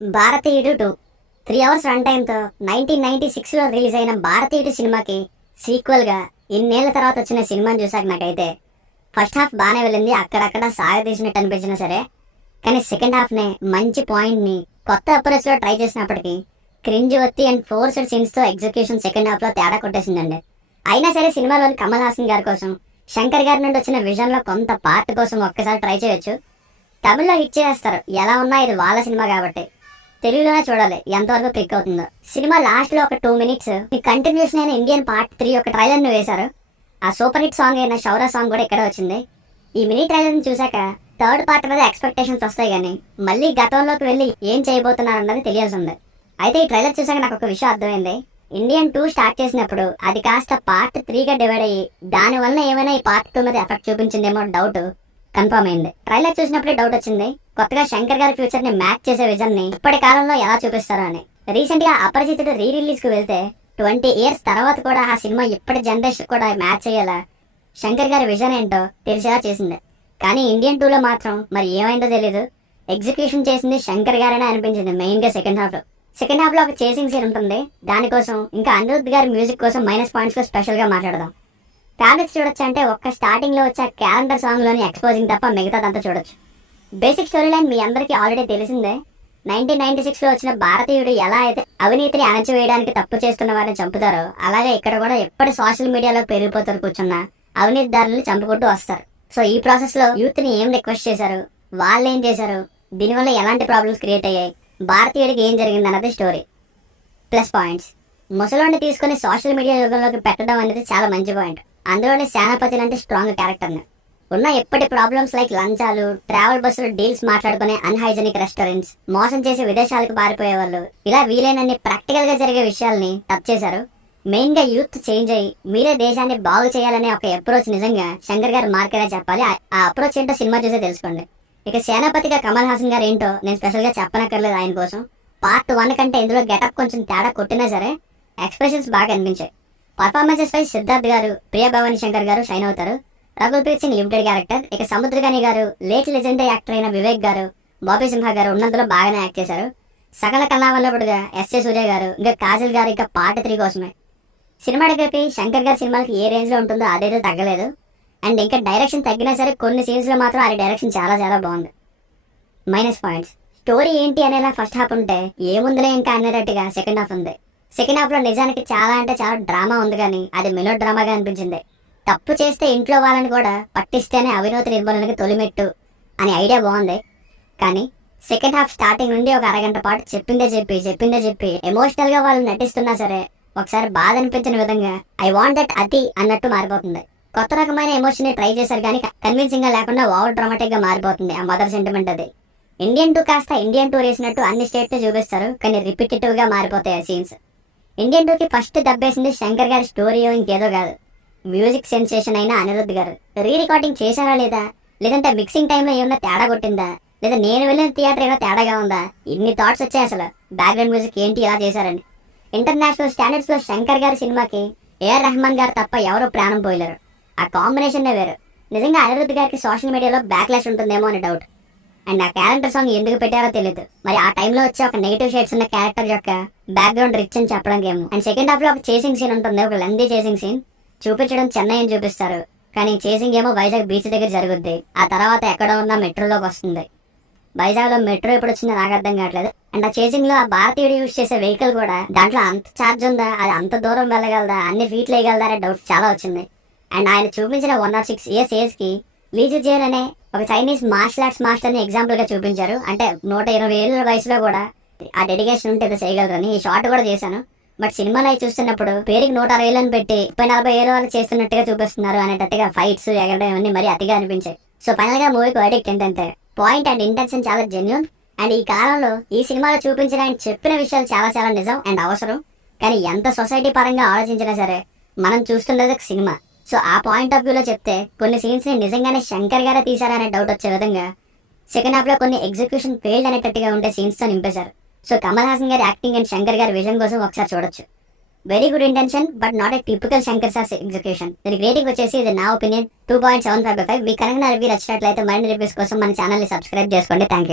భారతీయుడు 2 3 hours run టైంతో 1996లో release అయిన భారతీయుడు సినిమాకి సీక్వెల్గా ఇన్నేళ్ల తర్వాత వచ్చిన సినిమాని చూసాక నాకైతే ఫస్ట్ హాఫ్ బాగానే వెళ్ళింది, అక్కడక్కడ సాగదీసినట్టు అనిపించినా సరే. కానీ సెకండ్ హాఫ్నే మంచి పాయింట్ని కొత్త అప్రోచ్లో ట్రై చేసినప్పటికీ క్రింజ్ ఒత్తి అండ్ ఫోర్స్డ్ సీన్స్తో ఎగ్జిక్యూషన్ సెకండ్ హాఫ్లో తేడా కొట్టేసిందండి. అయినా సరే సినిమాలోని కమల్ హాసన్ గారి కోసం శంకర్ గారి నుండి వచ్చిన విజన్లో కొంత పార్ట్ కోసం ఒక్కసారి ట్రై చేయొచ్చు. తమిళ్లో హిట్ చేస్తారు, ఎలా ఉన్నా ఇది వాళ్ళ సినిమా కాబట్టి. తెలుగులోనే చూడాలి ఎంతవరకు క్లిక్ అవుతుందో. సినిమా లాస్ట్ లో ఒక 2 minutes కంటిన్యూషన్ అయిన ఇండియన్ పార్ట్ 3 ఒక ట్రైలర్ ను వేశారు. ఆ సూపర్ హిట్ సాంగ్ అయిన షౌరా సాంగ్ కూడా ఇక్కడ వచ్చింది. ఈ మినీ ట్రైలర్ ని చూసాక థర్డ్ పార్ట్ మీద ఎక్స్పెక్టేషన్స్ వస్తాయి, కానీ మళ్ళీ గతంలోకి వెళ్ళి ఏం చేయబోతున్నారు అన్నది తెలియాల్సి ఉంది. అయితే ఈ ట్రైలర్ చూసాక నాకు ఒక విషయం అర్థమైంది. ఇండియన్ 2 స్టార్ట్ చేసినప్పుడు అది కాస్త పార్ట్ 3గా డివైడ్ అయ్యి దానివల్ల ఏమైనా ఈ పార్ట్ 2 మీద ఎఫెక్ట్ చూపించిందేమో డౌట్ కన్ఫర్మ్ అయింది. ట్రైలర్ చూసినప్పుడే డౌట్ వచ్చింది, కొత్తగా శంకర్ గారి ఫ్యూచర్ ని మ్యాచ్ చేసే విజన్ ని ఇప్పటి కాలంలో ఎలా చూపిస్తారో అని. రీసెంట్ గా అపరిచితుడు రీ రిలీజ్ కు వెళ్తే 20 years తర్వాత కూడా ఆ సినిమా ఇప్పటి జనరేషన్ కూడా మ్యాచ్ అయ్యేలా శంకర్ గారి విజన్ ఏంటో తెలిసేలా చేసింది. కానీ ఇండియన్ 2లో మాత్రం మరి ఏమైందో తెలీదు, ఎగ్జిక్యూషన్ చేసింది శంకర్ గారనే అనిపించింది. మెయిన్ గా సెకండ్ హాఫ్ లో ఒక చేసింగ్ సీన్ ఉంటుంది, దానికోసం ఇంకా అనిరుద్ధ్ గారి మ్యూజిక్ కోసం మైనస్ పాయింట్స్ లో స్పెషల్ గా మాట్లాడదాం. ఫ్యాబ్రిక్స్ చూడొచ్చు అంటే ఒక్క స్టార్టింగ్ లో వచ్చే క్యాలెండర్ సాంగ్ లోని ఎక్స్పోజింగ్ తప్ప మిగతాదంతా చూడొచ్చు. బేసిక్ స్టోరీ లైన్ మీ అందరికీ ఆల్రెడీ తెలిసిందే. 1996లో వచ్చిన భారతీయుడు ఎలా అయితే అవినీతిని అణచివేయడానికి తప్పు చేస్తున్న వారిని చంపుతారో, అలాగే ఇక్కడ కూడా ఎప్పటి సోషల్ మీడియాలో పెరిగిపోతారు కూర్చున్న అవినీతిదారులను చంపుకుంటూ వస్తారు. సో ఈ ప్రాసెస్ లో యూత్ ని ఏం రిక్వెస్ట్ చేశారు, వాళ్ళు ఏం చేశారు, దీనివల్ల ఎలాంటి ప్రాబ్లమ్స్ క్రియేట్ అయ్యాయి, భారతీయుడికి ఏం జరిగింది అన్నది స్టోరీ. ప్లస్ పాయింట్స్: ముసలోని తీసుకుని సోషల్ మీడియా యుగంలోకి పెట్టడం అనేది చాలా మంచి పాయింట్. అందులోనే సేనాపతి లాంటి స్ట్రాంగ్ క్యారెక్టర్ని ఉన్న ఎప్పటి ప్రాబ్లమ్స్ లైక్ లంచాలు, ట్రావెల్ బస్సులు, డీల్స్ మాట్లాడుకునే అన్హైజెనిక్ రెస్టారెంట్స్, మోసం చేసి విదేశాలకు పారిపోయే వాళ్ళు, ఇలా వీలైనన్ని ప్రాక్టికల్ గా జరిగే విషయాల్ని టచ్ చేశారు. మెయిన్ గా యూత్ చేంజ్ అయ్యి మీరే దేశాన్ని బాగు చేయాలనే ఒక అప్రోచ్ నిజంగా శంకర్ గారు మార్కెటే చెప్పాలి. ఆ అప్రోచ్ ఏంటో సినిమా చూసే తెలుసుకోండి. ఇక సేనాపతిగా కమల్ హాసన్ గారు ఏంటో నేను స్పెషల్ గా చెప్పనక్కర్లేదు. ఆయన కోసం పార్ట్ 1 కంటే ఇందులో గెటప్ కొంచెం తేడా కొట్టినా సరే ఎక్స్ప్రెషన్స్ బాగా అనిపించాయి. పర్ఫార్మెన్సెస్ పై సిద్ధార్థ్ గారు, ప్రియా భవానీ శంకర్ గారు షైన్ అవుతారు. రఘుల్ప్రీత్ సింగ్ లిమిటెడ్ క్యారెక్టర్, ఇక సముద్రగాని గారు, లేట్ లెజెండరీ యాక్టర్ అయిన వివేక్ గారు, బాబీ సింహ గారు ఉన్నందులో బాగానే యాక్ట్ చేశారు. సకల కళావల్లభుడుగా ఎస్ఏ సూర్య గారు, ఇంకా కాజల్ గారు ఇంకా పార్ట్ 3 కోసమే. సినిమాటోగ్రఫీ శంకర్ గారి సినిమాలకి ఏ రేంజ్ లో ఉంటుందో అదైతే తగ్గలేదు. అండ్ ఇంకా డైరెక్షన్ తగ్గినా సరే కొన్ని సీన్స్ లో మాత్రం ఆ డైరెక్షన్ చాలా చాలా బాగుంది. మైనస్ పాయింట్స్: స్టోరీ ఏంటి అనేలా ఫస్ట్ హాఫ్ ఉంటే ఏముందిలే ఇంకా అనేటట్టుగా సెకండ్ హాఫ్ ఉంది. సెకండ్ హాఫ్ లో నిజానికి చాలా అంటే చాలా డ్రామా ఉంది, కానీ అది మెలో డ్రామాగా అనిపించింది. తప్పు చేస్తే ఇంట్లో వాళ్ళని కూడా పట్టిస్తేనే అవినీతి నిర్మూలనకి తొలిమెట్టు అనే ఐడియా బాగుంది. కానీ సెకండ్ హాఫ్ స్టార్టింగ్ నుండి ఒక అరగంట పాటు చెప్పిందే చెప్పి ఎమోషనల్ గా వాళ్ళు నటిస్తున్నా సరే ఒకసారి బాధ అనిపించిన విధంగా ఐ వాంట్ దట్ అతి అన్నట్టు మారిపోతుంది. కొత్త రకమైన ఎమోషన్ ని ట్రై చేశారు, కానీ కన్విన్సింగ్ గా లేకుండా ఓవర్ డ్రామాటిక్ గా మారిపోతుంది ఆ మదర్ సెంటిమెంట్. అది ఇండియన్ 2 కాస్త ఇండియన్ 2 వేసినట్టు అన్ని స్టేట్ చూపిస్తారు, కానీ రిపిటేటివ్ గా మారిపోతాయి ఆ సీన్స్. ఇండియన్ 2కి ఫస్ట్ దబ్బేసింది శంకర్ గారి స్టోరీయో ఇంకేదో కాదు, మ్యూజిక్ సెన్సేషన్ అయిన అనిరుద్ధ్ గారు. రీ రికార్డింగ్ చేశారా లేదా, లేదంటే మిక్సింగ్ టైంలో ఏమన్నా తేడా కొట్టిందా, లేదా నేను వెళ్ళిన థియేటర్ ఏమైనా తేడాగా ఉందా, ఇన్ని థాట్స్ వచ్చాయి. అసలు బ్యాక్గ్రౌండ్ మ్యూజిక్ ఏంటి ఇలా చేశారని. ఇంటర్నేషనల్ స్టాండర్డ్స్ లో శంకర్ గారి సినిమాకి ఏఆర్ రెహమాన్ గారు తప్ప ఎవరో ప్రాణం పోయలేరు. ఆ కాంబినేషన్నే వేరు. నిజంగా అనిరుద్ధ్ గారికి సోషల్ మీడియాలో బ్యాక్లాష్ ఉంటుందేమో అని డౌట్. అండ్ ఆ క్యారెక్టర్ సాంగ్ ఎందుకు పెట్టారో తెలియదు. మరి ఆ టైంలో వచ్చే ఒక నెగిటివ్ షేడ్స్ ఉన్న క్యారెక్టర్ యొక్క బ్యాక్గ్రౌండ్ రిచ్ అని చెప్పడానికి ఏమో. అండ్ సెకండ్ హాఫ్ లో ఒక చేసింగ్ సీన్ ఉంటుంది, ఒక లెందీ చేసింగ్ సీన్. చూపించడం చెన్నై అని చూపిస్తారు, కానీ చేసింగ్ ఏమో వైజాగ్ బీచ్ దగ్గర జరుగుద్ది. ఆ తర్వాత ఎక్కడ ఉన్న మెట్రోలోకి వస్తుంది. వైజాగ్ లో మెట్రో ఎప్పుడు వచ్చిందో నాకు అర్థం కావట్లేదు. అండ్ ఆ చేసింగ్ లో ఆ భారతీయుడు యూజ్ చేసే వెహికల్ కూడా దాంట్లో అంత ఛార్జ్ ఉందా, అది అంత దూరం వెళ్ళగలదా, అన్ని ఫీట్లు వేయగలదా అనే డౌట్ చాలా వచ్చింది. అండ్ ఆయన చూపించిన 106 years ఏజ్ కి లీజు జేన్ అనే ఒక చైనీస్ మార్షల్ ఆర్ట్స్ మాస్టర్ ని ఎగ్జాంపుల్ గా చూపించారు. అంటే 120 ఏళ్ళ వయసులో కూడా ఆ డెడికేషన్ ఉంటే ఏదో చేయగలరని ఈ షార్ట్ కూడా చేశాను. బట్ సినిమాలో అవి చూస్తున్నప్పుడు పేరుకి 160 ఏళ్ళని పెట్టి 30-40 ఏళ్ళ వాళ్ళు చేస్తున్నట్టుగా చూపిస్తున్నారు అనేటట్టుగా ఫైట్స్ ఎగరడం ఇవన్నీ మరీ అతిగా అనిపించాయి. సో ఫైనల్ గా మూవీకి వర్డిక్ట్ ఏంటంటే పాయింట్ అండ్ ఇంటెన్షన్ చాలా జెన్యూన్. అండ్ ఈ కాలంలో ఈ సినిమాలో చూపించిన ఆయన చెప్పిన విషయాలు చాలా చాలా నిజం అండ్ అవసరం. కానీ ఎంత సొసైటీ పరంగా ఆలోచించినా సరే మనం చూస్తున్నది ఒక సినిమా. సో ఆ పాయింట్ ఆఫ్ వ్యూలో చెప్తే కొన్ని సీన్స్ ని నిజంగానే శంకర్ గారే తీశారనే డౌట్ వచ్చే విధంగా సెకండ్ హాఫ్ లో కొన్ని ఎగ్జిక్యూషన్ ఫెయిల్డ్ అనేటట్టుగా ఉండే సీన్స్ తో నింపేశారు. సో కమల్ హాసన్ గారి యాక్టింగ్ అండ్ శంకర్ గారి విజన్ కోసం ఒకసారి చూడొచ్చు. Very good intention, but not a typical Shankar sir execution. దీనికి రేటింగ్ వచ్చేసి ఇది నా ఒపీనియన్ 2.75/5. మీ కనుక నా రివ్యూ నచ్చినట్లయితే మరిన్ని రివ్యూస్ కోసం మన ఛానల్ ని సబ్స్క్రైబ్ చేసుకోండి. Thank you.